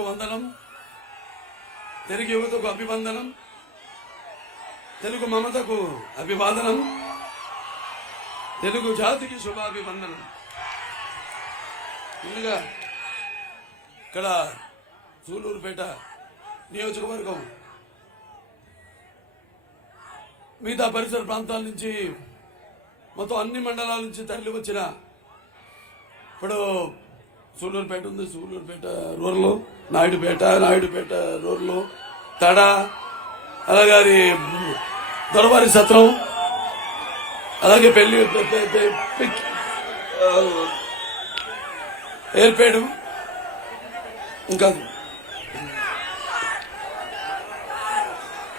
ప్రజలకు వందనం, తెలుగు యువతకు అభివందనం, తెలుగు మమతకు అభివాదనం, తెలుగు జాతికి శుభాభివందనం. ముందుగా ఇక్కడ సూలూరుపేట నియోజకవర్గం మిగతా పరిసర ప్రాంతాల నుంచి మొత్తం అన్ని మండలాల నుంచి తరలి వచ్చిన ఇప్పుడు సూలూరుపేట ఉంది, సూలూరుపేట రూరల్, నాయుడుపేట రూరల్, తడ, అలాగే దొరవారి సత్రం, అలాగే ఏర్పేడు, ఇంకా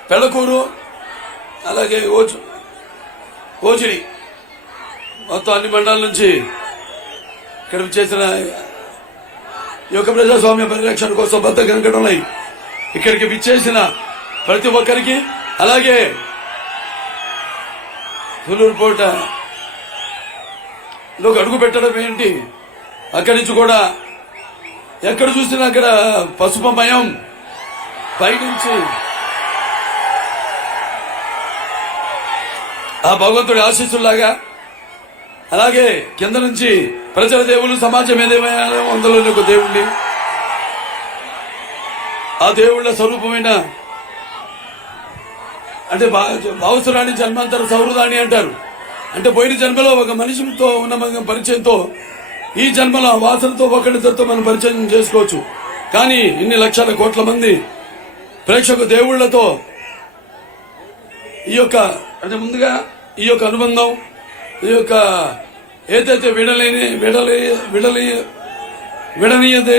పెళ్ళకూరు, అలాగే ఓజిడి, మొత్తం అన్ని మండలాల నుంచి ఇక్కడ చేసిన ఈ యొక్క ప్రజాస్వామ్య పరిరక్షణ కోసం బద్ద కనకడంలో ఇక్కడికి విచ్చేసిన ప్రతి ఒక్కరికి, అలాగే సూలూరుపేటలోకి అడుగు పెట్టడం ఏంటి, అక్కడి నుంచి కూడా ఎక్కడ చూసినా అక్కడ పసుపమయం, పైనుంచి ఆ భగవంతుడి ఆశీస్సులాగా, అలాగే కింద నుంచి ప్రజల దేవుళ్ళు, సమాజం ఏదేమైనా అందులో ఒక దేవుణ్ణి, ఆ దేవుళ్ళ స్వరూపమైన అంటే భావసురాణి జన్మాంతర సౌహృదాన్ని అంటారు. అంటే పోయిన జన్మలో ఒక మనిషితో ఉన్న పరిచయంతో ఈ జన్మలో వాసనతో ఒకరిద్దరితో మనం పరిచయం చేసుకోవచ్చు. కానీ ఇన్ని లక్షల కోట్ల మంది ప్రేక్షక దేవుళ్లతో ఈ యొక్క అంటే ముందుగా ఈ యొక్క అనుబంధం, ఈ యొక్క ఏదైతే విడనీయదే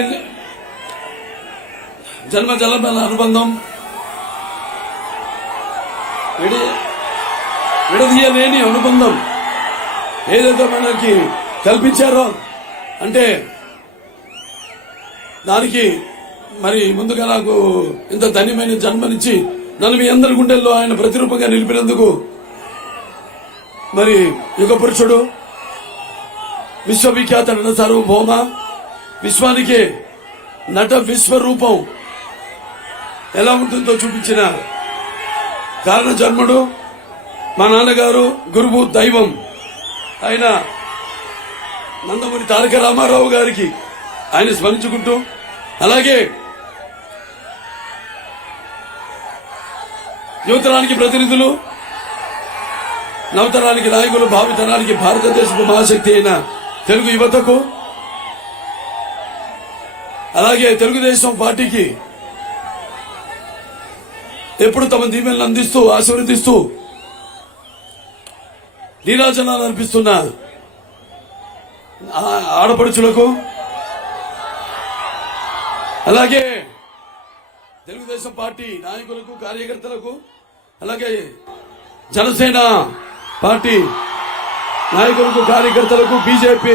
జన్మజన్మల అనుబంధం, విడదీయలేని అనుబంధం ఏదైతే మనకి కల్పించారో, అంటే దానికి మరి ముందుగా నాకు ఇంత ధన్యమైన జన్మనిచ్చి నన్ను మీ అందరి గుండెల్లో ఆయన ప్రతిరూపంగా నిలిపినందుకు మరి యుగ పురుషుడు, విశ్వవిఖ్యాత నట సార్వభౌమ, విశ్వానికి నట విశ్వరూపం ఎలా ఉంటుందో చూపించిన కారణ జన్ముడు, మా నాన్నగారు, గురువు, దైవం ఆయన నందమూరి తారక రామారావు గారికి ఆయన స్మరించుకుంటూ, అలాగే యువతరానికి ప్రతినిధులు, నవతరానికి నాయకులు, భావితరానికి భారతదేశపు మహాశక్తి అయిన తెలుగు యువతకు, అలాగే తెలుగుదేశం పార్టీకి ఎప్పుడు తమ దీవెనలు అందిస్తూ ఆశీర్వదిస్తూ నీరాజనాలు అర్పిస్తున్న ఆడపడుచులకు, అలాగే తెలుగుదేశం పార్టీ నాయకులకు, కార్యకర్తలకు, అలాగే జనసేన పార్టీ నాయకులకు, కార్యకర్తలకు, బీజేపీ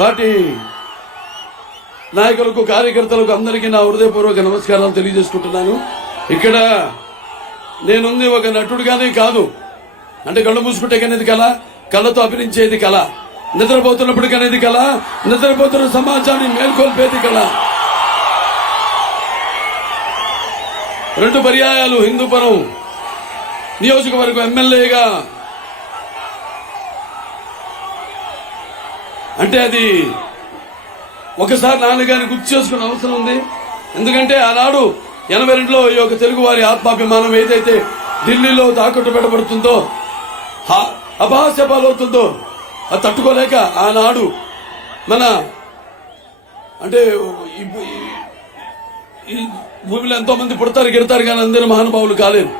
పార్టీ నాయకులకు, కార్యకర్తలకు అందరికీ నా హృదయపూర్వక నమస్కారాలు తెలియజేసుకుంటున్నాను. ఇక్కడ నేనుంది ఒక నటుడుగానే కాదు, అంటే కళ్ళు మూసుకుంటే కనేది కళ, కళ్ళతో అభినయించేది కళ, నిద్రపోతున్నప్పుడు కనేది కళ, నిద్రపోతున్న సమాజాన్ని మేల్కొల్పేది కళ. 2 పర్యాయాలు హిందూపురం నియోజకవర్గం ఎమ్మెల్యేగా, అంటే అది ఒకసారి నాన్నగారిని గుర్తు చేసుకున్న అవసరం ఉంది. ఎందుకంటే ఆనాడు 82లో ఈ యొక్క తెలుగు వారి ఆత్మాభిమానం ఏదైతే ఢిల్లీలో తాకట్టు పెట్టబడుతుందో, అపహాస్య పాలవుతుందో, అది తట్టుకోలేక ఆనాడు మన అంటే ఈ భూమిలో ఎంతో మంది పుడతారు, గిడతారు, కానీ అందరూ మహానుభావులు కాలేరు.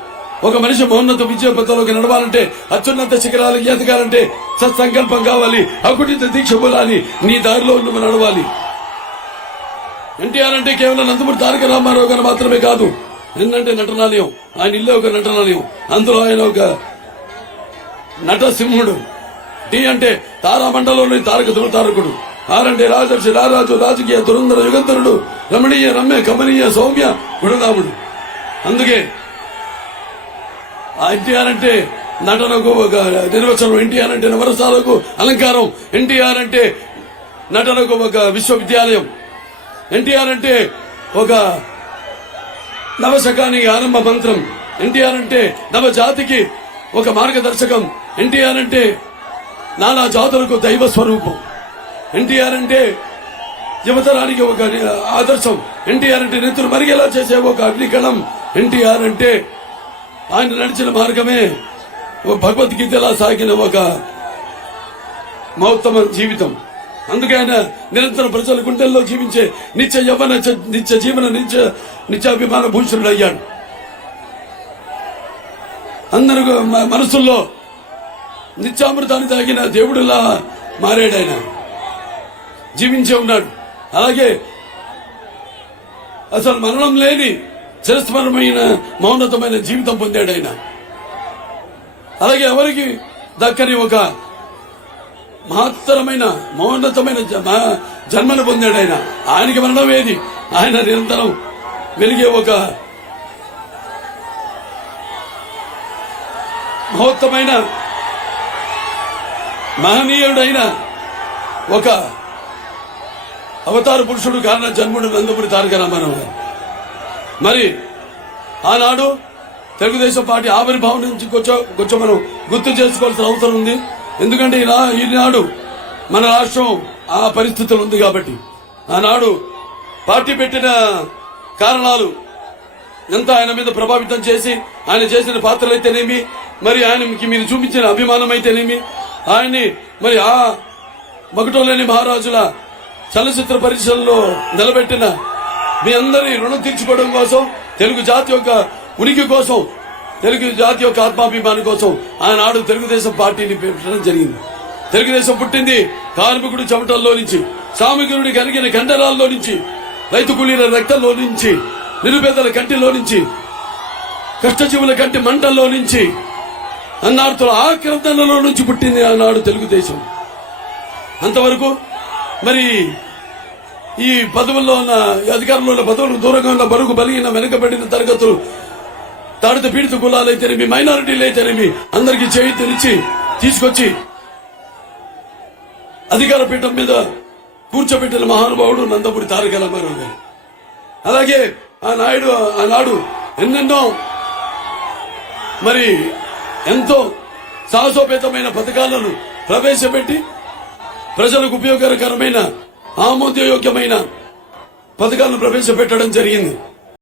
ఒక మనిషి మౌన్నత విజయ పథంలోకి నడవాలంటే, అత్యున్నత శిఖరాలకి ఎదగాలంటే సత్సంకల్పం కావాలి, అకుటిత దీక్ష పోలాలి, నీ దారిలో నువ్వు నడవాలి. ఎన్టీఆర్ అంటే కేవలం నందమూరి తారక రామారావు గారు మాత్రమే కాదు, ఏంటంటే నటనాలయం, ఆయన ఇల్లే ఒక నటనాలయం, అందులో ఆయన ఒక నటసింహుడు. టీ అంటే తారామండలంలోని తారక తారకుడు, ఆర్ అంటే రాజర్షి, రారాజు, రాజకీయ దురంధర, యుగంధరుడు, రమణీయ, రమ్య, కమనీయ, సౌమ్య, గుణదాముడు. అందుకే ఆ ఎన్టీఆర్ అంటే నటనకు ఒక నిర్వచనం, ఎన్టీఆర్ అంటే నవరసాలకు అలంకారం, ఎన్టీఆర్ అంటే నటనకు ఒక విశ్వవిద్యాలయం. ఎన్టీఆర్ అంటే ఒక నవశకానికి ఆరంభ మంత్రం. ఎన్టీఆర్ అంటే నవ జాతికి ఒక మార్గదర్శకం. ఎన్టీఆర్ అంటే నానా జాతులకు దైవ స్వరూపం. ఎన్టీఆర్ అంటే యువతరానికి ఒక ఆదర్శం. ఎన్టీఆర్ అంటే నెత్తులు మరిగేలా చేసే ఒక అగ్నికణం. ఎన్టీఆర్ అంటే ఆయన నడిచిన మార్గమే భగవద్గీతలా సాగిన ఒక మహోత్తమ జీవితం. అందుకే ఆయన నిరంతరం ప్రజల గుండెల్లో జీవించే నిత్య యవ్వన నిత్య జీవన నిత్యాభిమాన భూషణుడు అయ్యాడు. అందరూ మనసుల్లో నిత్యామృతాన్ని తాగిన దేవుడిలా మారాడు. ఆయన జీవించే ఉన్నాడు. అలాగే అసలు మరణం లేని చిరస్మరణమైన మౌన్నతమైన జీవితం పొందాడు ఆయన. అలాగే ఎవరికి దక్కని ఒక మహత్తరమైన మౌన్నతమైన జన్మను పొందాడు ఆయన. ఆయనకి మరణం ఏది? ఆయన నిరంతరం వెలిగే ఒక మహోత్తమైన మహనీయుడైన ఒక అవతార పురుషుడు కారణ జన్ముడు నందమూరి తారక రామారావు గారు. మరి ఆనాడు తెలుగుదేశం పార్టీ ఆవిర్భావం నుంచి కొంచెం మనం గుర్తు చేసుకోవాల్సిన అవసరం ఉంది. ఎందుకంటే ఈనాడు మన రాష్ట్రం ఆ పరిస్థితులు ఉంది కాబట్టి. ఆనాడు పార్టీ పెట్టిన కారణాలు ఎంత ఆయన మీద ప్రభావితం చేసి ఆయన చేసిన పాత్రలైతేనేమి, మరి ఆయనకి మీరు చూపించిన అభిమానం అయితేనేమి, ఆయన్ని మరి ఆ మగటోలేని మహారాజుల చలచిత్ర పరిశ్రమలో నిలబెట్టిన మీ అందరి రుణం తీర్చుకోవడం కోసం, తెలుగు జాతి యొక్క ఉనికి కోసం, తెలుగు జాతి యొక్క ఆత్మాభిమానం కోసం ఆనాడు తెలుగుదేశం పార్టీని పెట్టడం జరిగింది. తెలుగుదేశం పుట్టింది కార్మికుడి చెమటల్లో నుంచి, శ్రామికుడి కలిగిన కండరాల్లో నుంచి, రైతు కూలీల రక్తంలో నుంచి, నిరుపేదల కంటిలో నుంచి, కష్టజీవుల కంటి మంటల్లో నుంచి, అన్నార్థుల ఆక్రందనలో నుంచి పుట్టింది ఆనాడు తెలుగుదేశం. అంతవరకు మరి ఈ పదవుల్లో ఉన్న అధికారంలో ఉన్న పదవులకు దూరంగా ఉన్న బరుగు బలిగిన వెనుకబడిన తరగతులు, తాడిత పీడిత కులాలైతేనేమి, మైనారిటీలు అయితేనేమి అందరికీ చేయితనిచ్చి తీసుకొచ్చి అధికార పీఠం మీద కూర్చోబెట్టిన మహానుభావుడు నందమూరి తారక రామారావు గారు. అలాగే ఆనాడు ఎన్నెన్నో మరి ఎంతో సాహసోపేతమైన పథకాలను ప్రవేశపెట్టి ప్రజలకు ఉపయోగకరమైన ఆమోదయోగ్యమైన పథకాలను ప్రవేశపెట్టడం జరిగింది.